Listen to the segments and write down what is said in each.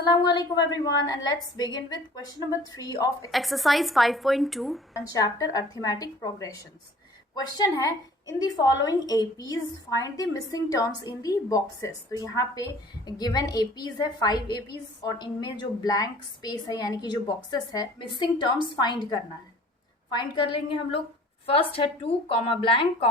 Assalamualaikum everyone, and let's begin with question number 3 of exercise 5.2 and chapter arithmetic progressions. Question है, in the following APs find the missing terms in the boxes. तो यहाँ पे given APs है 5 APs और इनमें जो blank space है यानी कि जो boxes है missing terms find करना है. फाइंड कर लेंगे हम लोग. फर्स्ट है 2, blank,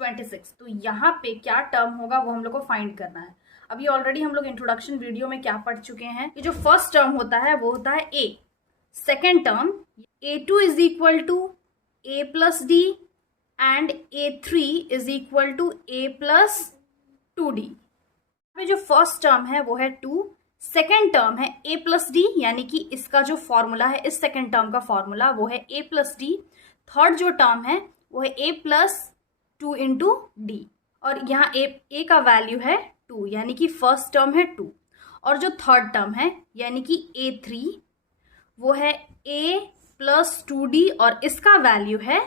26. तो यहाँ पे क्या टर्म होगा वो हम लोग को फाइंड करना है. अभी ऑलरेडी हम लोग इंट्रोडक्शन वीडियो में क्या पढ़ चुके हैं कि जो फर्स्ट टर्म होता है वो होता है A. Second term A2 is equal to A plus D and A3 is equal to A plus 2D. जो फर्स्ट टर्म है वो है 2. सेकेंड टर्म है A प्लस डी यानी कि इसका जो फॉर्मूला है इस सेकेंड टर्म का फॉर्मूला वो है A प्लस डी. थर्ड जो टर्म है वो है A प्लस 2 इंटू डी और यहाँ A का वैल्यू है 2 यानी कि फर्स्ट टर्म है 2 और जो थर्ड टर्म है यानी कि A3 वो है A प्लस 2D और इसका वैल्यू है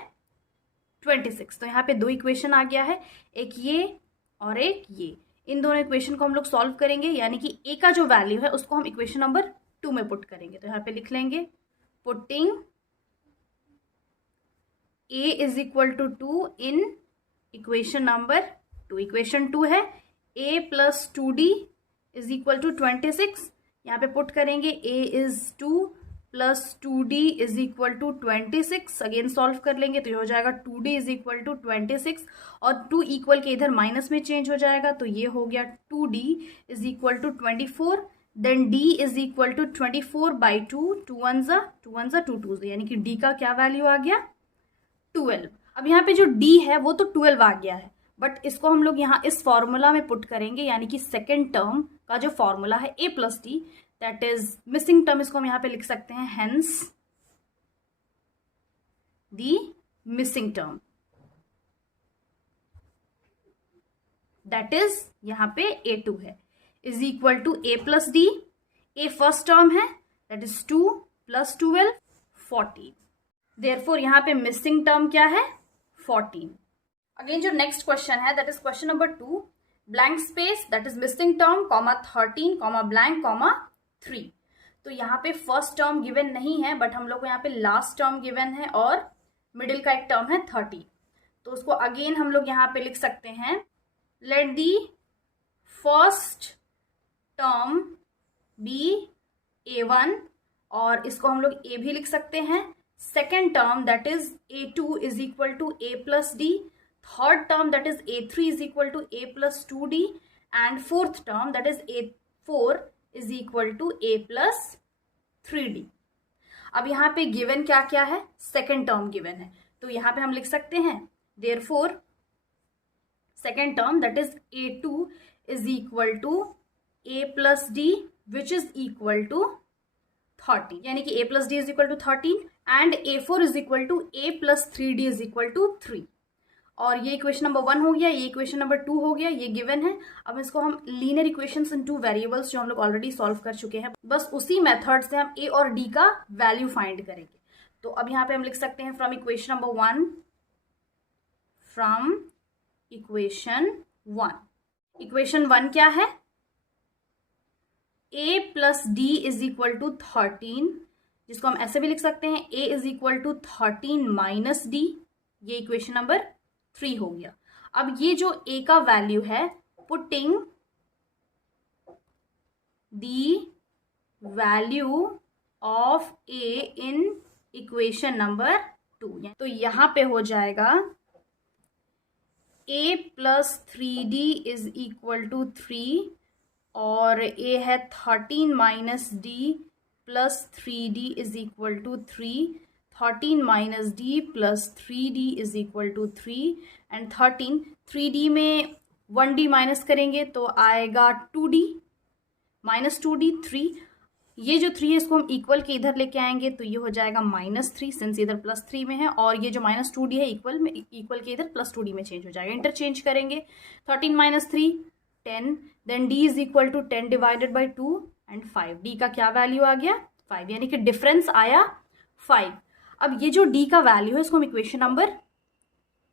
26. तो यहाँ पे दो इक्वेशन आ गया है, एक ये और एक ये. इन दोनों इक्वेशन को हम लोग सॉल्व करेंगे यानी कि A का जो वैल्यू है उसको हम इक्वेशन नंबर 2 में पुट करेंगे. तो यहाँ पे लिख लेंगे putting A is equal to 2 in equation number 2. Equation 2 है A plus 2D is equal to 26. यहाँ पे पुट करेंगे A is 2 plus 2D is equal to 26. Again solve कर लेंगे तो ये हो जाएगा 2D इज इक्वल टू 26 और 2 इक्वल के इधर माइनस में चेंज हो जाएगा तो ये हो गया 2D is equal to 24. Then D is equal to 24 by 2. 2 1 जा 2 2 यानी कि D का क्या वैल्यू आ गया 12. अब यहाँ पे जो D है वो तो 12 आ गया है बट इसको हम लोग यहाँ इस फॉर्मूला में पुट करेंगे यानी कि सेकेंड टर्म का जो फॉर्मूला है A plus D that is missing term. इसको हम यहाँ पे लिख सकते हैं hence the missing term that is यहाँ पे A2 है is equal to A plus D. A first term है दैट इज 2 प्लस 12 14. देयरफॉर यहाँ पे मिसिंग टर्म क्या है 14. अगेन जो नेक्स्ट क्वेश्चन है that is question number 2. Blank space that is missing term 13 blank 3. तो यहाँ पे फर्स्ट टर्म गिवन नहीं है बट हम लोग को यहाँ पे लास्ट टर्म गिवन है और मिडिल का एक टर्म है 30. तो उसको अगेन हम लोग यहाँ पे लिख सकते हैं let the first term be A1 और इसको हम लोग A भी लिख सकते हैं. Second term that is A2 is equal to A plus D. Third term that is A3 is equal to A plus 2D and fourth term that is A4 is equal to A plus 3D. अब यहाँ पे given क्या क्या है second term given है तो यहाँ पे हम लिख सकते हैं therefore second term that is A2 is equal to A plus D which is equal to 30 यानी कि A plus D is equal to 13 and A4 is equal to A plus 3D is equal to 3. और ये equation number 1 हो गया, ये equation number 2 हो गया, ये गिवन है. अब इसको हम लीनियर इक्वेशंस इन 2 वेरिएबल्स जो हम लोग ऑलरेडी सॉल्व कर चुके हैं बस उसी मेथड से हम A और D का वैल्यू फाइंड करेंगे. तो अब यहाँ पे हम लिख सकते हैं from equation number 1 from equation 1. Equation 1 क्या है A plus D is equal to 13 जिसको हम ऐसे भी लिख सकते हैं A is equal to 13 minus D. ये इक्वेशन नंबर 3 हो गया. अब ये जो A का वैल्यू है putting the value of A in equation number 2 तो यहां पे हो जाएगा A plus 3D is equal to 3 और A है 13 minus D plus 3D is equal to 3. 13 minus D plus 3D is equal to 3 and 3D में 1D minus करेंगे तो आएगा 2D माइनस 2D 3. ये जो 3 है इसको हम इक्वल के इधर लेके आएंगे तो ये हो जाएगा -3 सिंस इधर +3 में है और ये जो -2D है इक्वल के इधर +2D में चेंज हो जाएगा. इंटरचेंज करेंगे 13 minus 3 10 then D is equal to 10 divided by 2 and 5. D का क्या वैल्यू आ गया 5 यानी कि डिफरेंस आया 5. अब ये जो D का वैल्यू है इसको हम इक्वेशन नंबर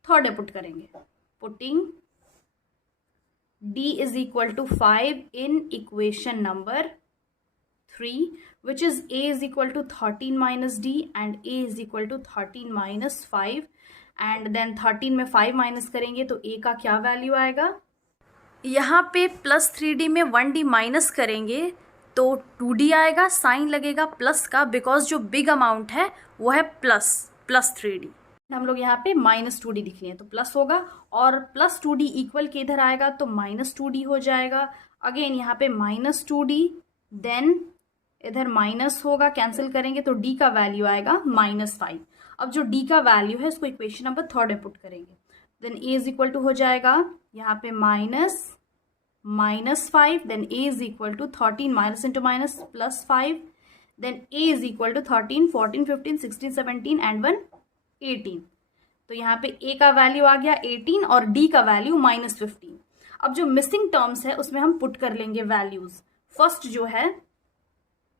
3 पुट करेंगे. Putting D is equal to 5 in equation number 3, which is a is equal to 13 minus d and a is equal to 13 minus 5, and then 13 में 5 माइनस करेंगे तो a का क्या वैल्यू आएगा? यहाँ पे प्लस 3d में 1d माइनस करेंगे तो 2d आएगा, साइन लगेगा प्लस का, बिकॉज जो बिग अमाउंट है वो है प्लस 3d। हम लोग यहाँ पे माइनस 2d लिख लिए तो प्लस होगा, और प्लस 2d इक्वल के इधर आएगा तो माइनस 2d हो जाएगा। अगेन यहाँ पे माइनस 2d, देन इधर माइनस होगा, कैंसिल करेंगे तो d का वैल्यू आएगा -5। अब जो d का वैल्यू है इसको इक्वेशन नंबर 3 में पुट करेंगे, then a is equal to हो जाएगा यहाँ पे -5, then a is equal to 13 minus into minus +5, then a is equal to 13, 14, 15, 16, 17 and 1 18। तो यहाँ पे a का वैल्यू आ गया 18 और d का वैल्यू -15। अब जो मिसिंग टर्म्स है उसमें हम पुट कर लेंगे वैल्यूज। फर्स्ट जो है,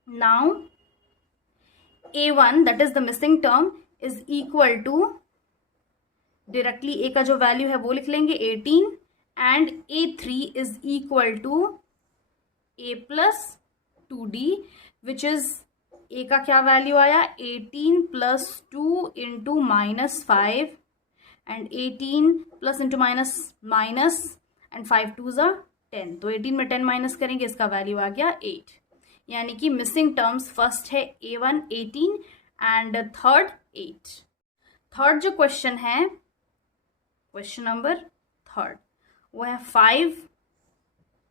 now a1 that is the missing term is equal to, directly a का जो वैल्यू है वो लिख लेंगे 18, and a3 is equal to a plus 2d, which is a का क्या वैल्यू आया 18 plus 2 into -5 and 18 plus into minus and 5 2 ज़ा 10, तो 18 में 10 माइनस करेंगे, इसका वैल्यू आ गया 8। यानी कि मिसिंग टर्म्स फर्स्ट है a1 18 एंड थर्ड 8। थर्ड जो क्वेश्चन है, क्वेश्चन नंबर थर्ड, वो है 5,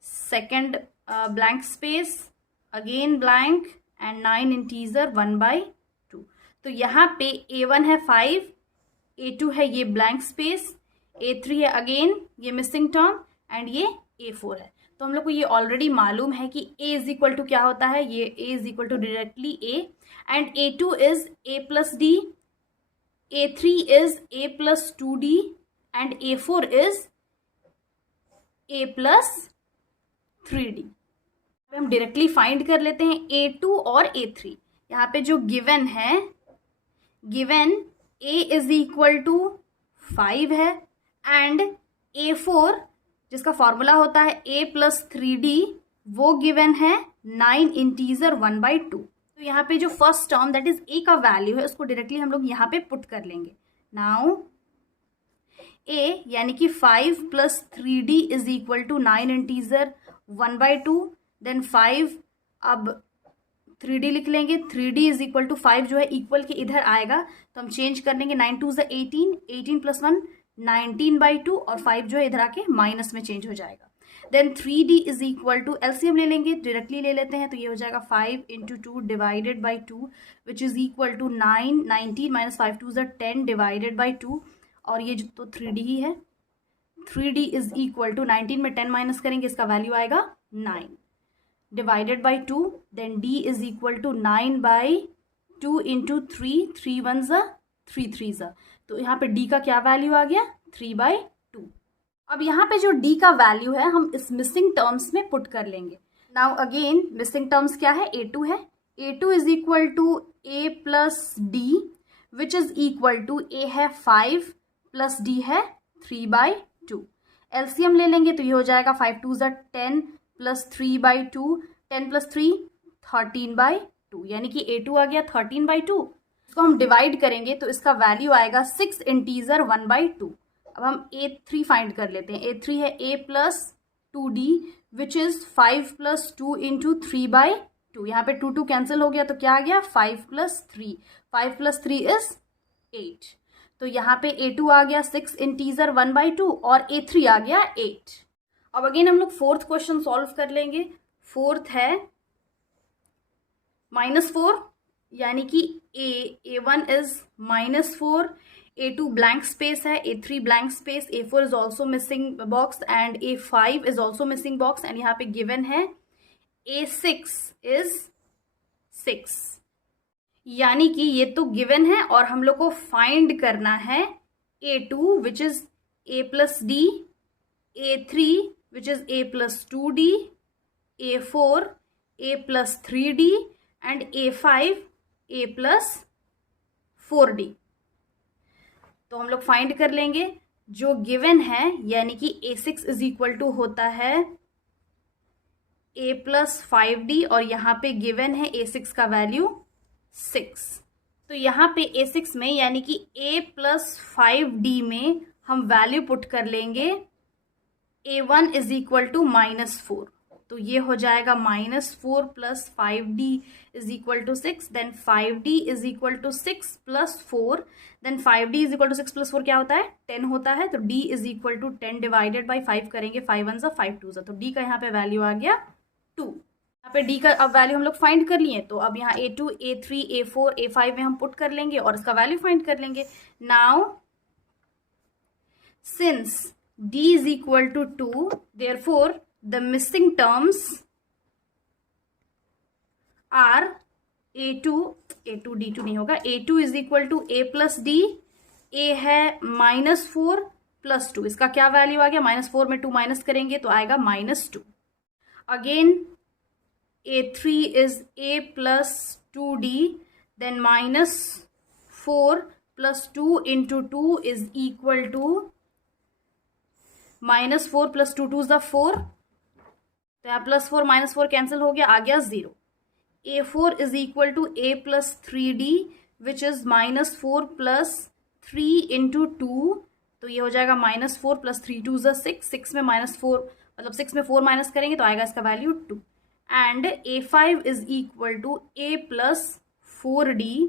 second blank space, again blank and 9 integer 1/2। तो यहाँ पे a1 है 5, a2 है ये ब्लैंक स्पेस, a3 है अगेन ये मिसिंग टर्म, एंड ये a4 है। तो हम लोग को ये ऑलरेडी मालूम है कि a इज इक्वल टू क्या होता है, ये a is equal to directly a, and a2 is a plus d, a3 is a plus 2d and a4 is a plus 3d। हम डायरेक्टली फाइंड कर लेते हैं a2 और a3। यहाँ पे जो गिवन है, given a is equal to 5 है एंड a4 जिसका फॉर्मूला होता है a प्लस 3d, वो गिवन है 9 इंटीजर 1/2। तो यहाँ पे जो first term that is a का वैल्यू है उसको डायरेक्टली हम लोग यहाँ पे पुट कर लेंगे। नाउ a यानी कि 5 plus 3d is equal to 9 integer 1/2, then 5, अब 3d लिख लेंगे, 3d इज इक्वल टू 5 जो है इक्वल के इधर आएगा तो हम चेंज कर लेंगे, 9 2 ज़ा 18, 18 प्लस 1 19/2, और 5 जो है इधर आके माइनस में चेंज हो जाएगा। Then 3d is equal to, LCM ले लेंगे, डायरेक्टली ले लेते हैं तो ये हो जाएगा 5 into 2 divided by 2 which is equal to 9, 19 minus 5 2 ज़ा 10 डिवाइडेड बाई 2, और ये जो तो 3d ही है। 3d इज इक्वल टू 19 में 10 माइनस करेंगे, इसका वैल्यू आएगा 9 divided by 2, then d is equal to 9/2 into 3, 3 1 ज़ा 3 3 ज़ा, तो यहाँ पे d का क्या वैल्यू आ गया 3/2। अब यहाँ पे जो d का वैल्यू है हम इस मिसिंग टर्म्स में पुट कर लेंगे। नाउ अगेन मिसिंग टर्म्स क्या है, a2 है, a2 is equal to a plus d which is equal to a है 5 प्लस d है 3/2। एलसीएम ले लेंगे तो ये हो जाएगा 5 2 ज़ा 10 प्लस 3/2, 10 प्लस 3 13/2, यानी कि a2 आ गया 13/2। इसको हम डिवाइड करेंगे तो इसका वैल्यू आएगा 6 इंटीजर 1/2। अब हम a3 फाइंड कर लेते हैं, a3 है a plus 2d which is 5 plus 2 into 3/2, यहाँ पे 2 2 कैंसिल हो गया तो क्या आ गया 5 प्लस 3, 5 प्लस 3 इज 8। तो यहाँ पे a2 आ गया 6 इंटीजर 1/2 और a3 आ गया 8। अब अगेन हम लोग फोर्थ क्वेश्चन सॉल्व कर लेंगे। फोर्थ है -4, यानी कि a1 is -4, a2 blank space है, a3 blank space, a4 is also missing box and a5 is also missing box, and यहाँ पे गिवन है a6 इज 6, यानी कि ये तो गिवन है और हम लोग को फाइंड करना है a2 which is a plus d, a3 which is a plus 2d, a4 a plus 3d and a5 a plus 4d। तो हम लोग फाइंड कर लेंगे जो गिवन है, यानी कि a6 इज इक्वल टू होता है a प्लस 5d और यहाँ पे गिवन है a6 का वैल्यू 6। तो यहाँ पे a6 में यानी कि a प्लस 5d में हम वैल्यू पुट कर लेंगे a1 इज इक्वल टू -4। तो ये हो जाएगा -4 plus 5d is equal to 6, then 5d is equal to 6 plus 4, then 5d is equal to 6 plus 4 क्या होता है 10 होता है। तो d is equal to 10 divided by 5 करेंगे, 5 1 5 2 तो d का यहाँ पे वैल्यू आ गया 2। यहाँ पे d का अब वैल्यू हम लोग फाइंड कर लिए, तो अब यहाँ a2 a3 a4 a5 में हम पुट कर लेंगे और इसका वैल्यू फाइंड कर लेंगे। Now since d is equal to 2, therefore the missing terms are a2 d2 नहीं होगा, a2 is equal to a plus d, a है -4 प्लस 2, इसका क्या वैल्यू आ गया, -4 में 2 माइनस करेंगे तो आएगा -2। Again a3 is a plus 2d, then -4 plus 2 into 2 is equal to -4 plus 2 2 ज़ा 4, तो यहाँ +4 -4 कैंसिल हो गया, आ गया 0। a4 is equal to a plus 3d which is -4 plus 3 into 2, तो ये हो जाएगा -4 प्लस 3 2 ज़ा 6, 6 में -4 मतलब 6 में 4 माइनस करेंगे तो आएगा इसका value 2। And a5 is equal to a plus 4d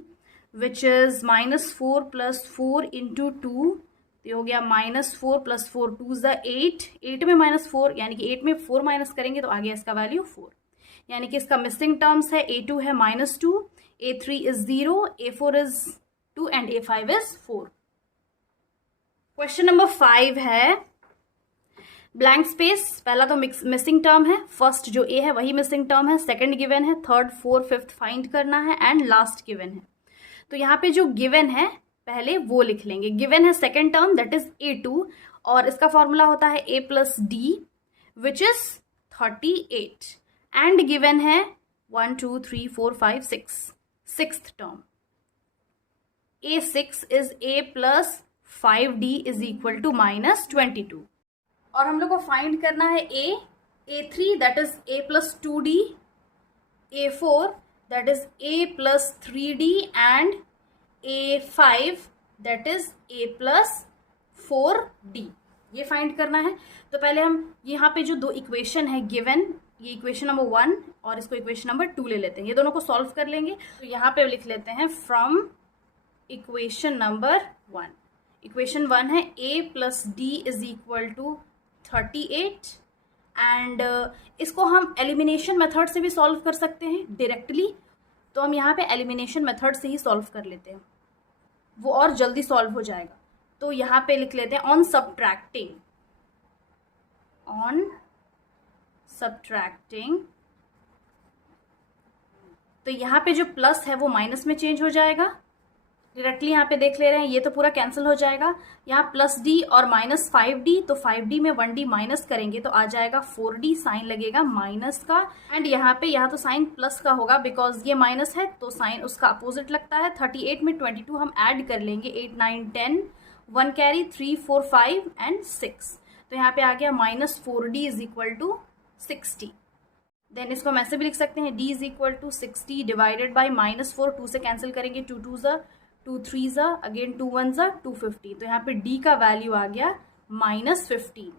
which is -4 plus 4 into 2, तो हो गया -4 प्लस 4 2 ज़ा 8, 8 में -4 यानी कि 8 में 4 माइनस करेंगे तो आ गया इसका वैल्यू 4। यानी कि इसका मिसिंग टर्म्स है a2 है -2, a3 is 0, a4 is 2 and a5 is 4। Question number 5 है ब्लैंक स्पेस। पहला तो मिसिंग टर्म है, फर्स्ट जो a है वही मिसिंग टर्म है, सेकंड गिवन है, थर्ड फोर्थ फिफ्थ फाइंड करना है एंड लास्ट गिवन है। तो यहाँ पे जो गिवन है पहले वो लिख लेंगे। गिवन है second term that is a2 और इसका फॉर्मूला होता है a plus d which is 38 and given है 1 2 3 4 5 6 sixth term a6 is a plus 5d is equal to -22 और हम लोग को फाइंड करना है a3 that is a plus 2d, a4 that is a plus 3d and a5 that is a plus 4d, ये find करना है। तो पहले हम यहाँ पे जो दो इक्वेशन है गिवन, ये इक्वेशन नंबर 1 और इसको इक्वेशन नंबर 2 ले लेते हैं, ये दोनों को सॉल्व कर लेंगे। तो यहाँ पे लिख लेते हैं फ्रॉम इक्वेशन नंबर 1। इक्वेशन 1 है a plus d is equal to 38 and इसको हम एलिमिनेशन मेथड से भी सॉल्व कर सकते हैं डायरेक्टली, तो हम यहाँ पे एलिमिनेशन मेथड से ही सॉल्व कर लेते हैं, वो और जल्दी सॉल्व हो जाएगा। तो यहाँ पे लिख लेते हैं ऑन सब्ट्रैक्टिंग, तो यहाँ पे जो प्लस है वो माइनस में चेंज हो जाएगा। डायरेक्टली यहाँ पे देख ले रहे हैं, ये तो पूरा कैंसिल हो जाएगा। यहाँ प्लस डी और -5d, तो 5d में 1d माइनस करेंगे तो आ जाएगा 4d, साइन लगेगा माइनस का। एंड यहाँ तो साइन प्लस का होगा बिकॉज ये माइनस है तो साइन उसका अपोजिट लगता है। 38 में 22 हम ऐड कर लेंगे, 8 9 10, 1 कैरी 3 4 5 एंड 6, तो यहाँ पे आ गया -4d is equal to 60। Then इसको हम ऐसे भी लिख सकते हैं d is equal to 60 divided by -4, 2 से कैंसिल करेंगे, 2 2 ज़ा 2 3 ज़ा, अगेन 2 1 ज़ा 250, तो यहाँ पे d का वैल्यू आ गया -15।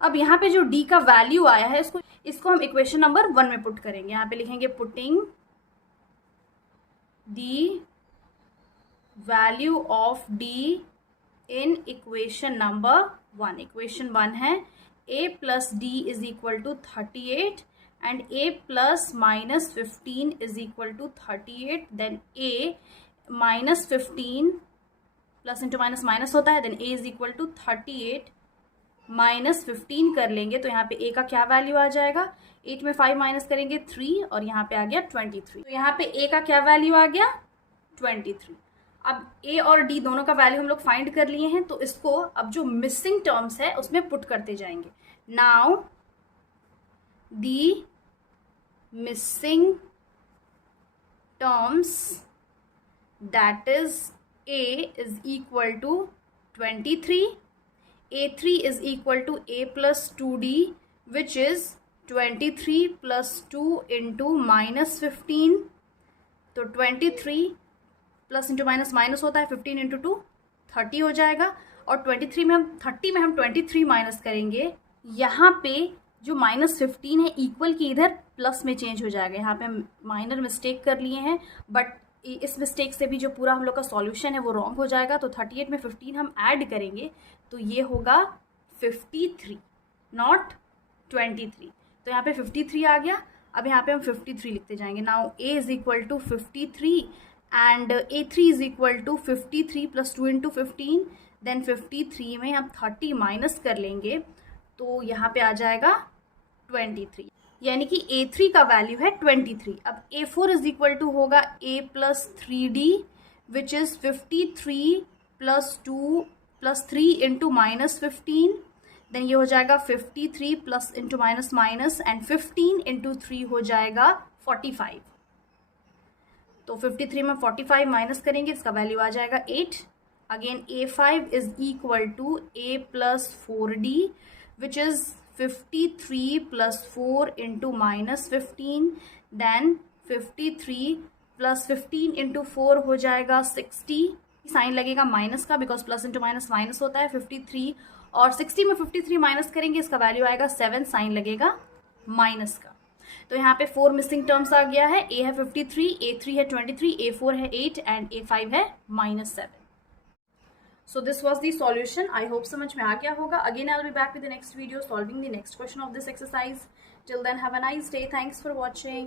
अब यहाँ पे जो d का वैल्यू आया है इसको हम इक्वेशन नंबर 1 में पुट करेंगे। यहाँ पे लिखेंगे putting the value of d in equation number 1। Equation 1 है a plus d is equal to 38 and a plus -15 is equal to 38, then a -15 plus into minus minus होता है, then a is equal to 38 -15 कर लेंगे तो यहाँ पे a का क्या वैल्यू आ जाएगा, 8 में 5 माइनस करेंगे 3 और यहाँ पे आ गया 23। तो यहाँ पे a का क्या वैल्यू आ गया 23। अब a और d दोनों का वैल्यू हम लोग फाइंड कर लिए हैं, तो इसको अब जो मिसिंग टर्म्स है उसमें पुट करते जाएंगे। Now the missing terms that is a is equal to 23, a3 is equal to a plus 2d which is 23 plus 2 into minus 15, तो 23 प्लस इंटू माइनस माइनस होता है, 15 इंटू 2 30 हो जाएगा। और 23 में हम 30 में हम 23 माइनस करेंगे, यहाँ पे जो माइनस 15 है इक्वल की इधर प्लस में चेंज हो जाएगा। यहाँ पे हम माइनर मिस्टेक कर लिए हैं, बट इस मिस्टेक से भी जो पूरा हम लोग का सॉल्यूशन है वो रॉन्ग हो जाएगा। तो 38 में 15 हम ऐड करेंगे तो ये होगा 53, नॉट 23। तो यहाँ पे 53 आ गया। अब यहाँ पे हम 53 लिखते जाएंगे। Now a is equal to 53 and a3 is equal to 53 plus 2 into 15। Then 53 में हम 30 माइनस कर लेंगे तो यहाँ पे आ जाएगा 23, यानी कि a3 का वैल्यू है 23। अब a4 इज इक्वल टू होगा a plus 3d which is 53 plus 2 plus 3 into minus 15। Then ये हो जाएगा 53 plus into minus minus and 15 into 3 हो जाएगा 45। तो 53 में 45 माइनस करेंगे, इसका वैल्यू आ जाएगा 8। Again a5 is equal to a plus 4d which is 53 plus 4 into minus 15। Then 53 plus 15 into 4 हो जाएगा 60। साइन लगेगा माइनस का because plus into minus minus होता है। 53 और 60 में 53 माइनस करेंगे, इसका वैल्यू आएगा 7, साइन लगेगा माइनस का। तो यहाँ पे 4 मिसिंग टर्म्स आ गया है। a है 53, a3 है 23, a4 है 8 एंड a5 है -7। So this was the solution. I hope समझ में आ गया होगा. Again I'll be back with the next video solving the next question of this exercise. Till then have a nice day. Thanks for watching.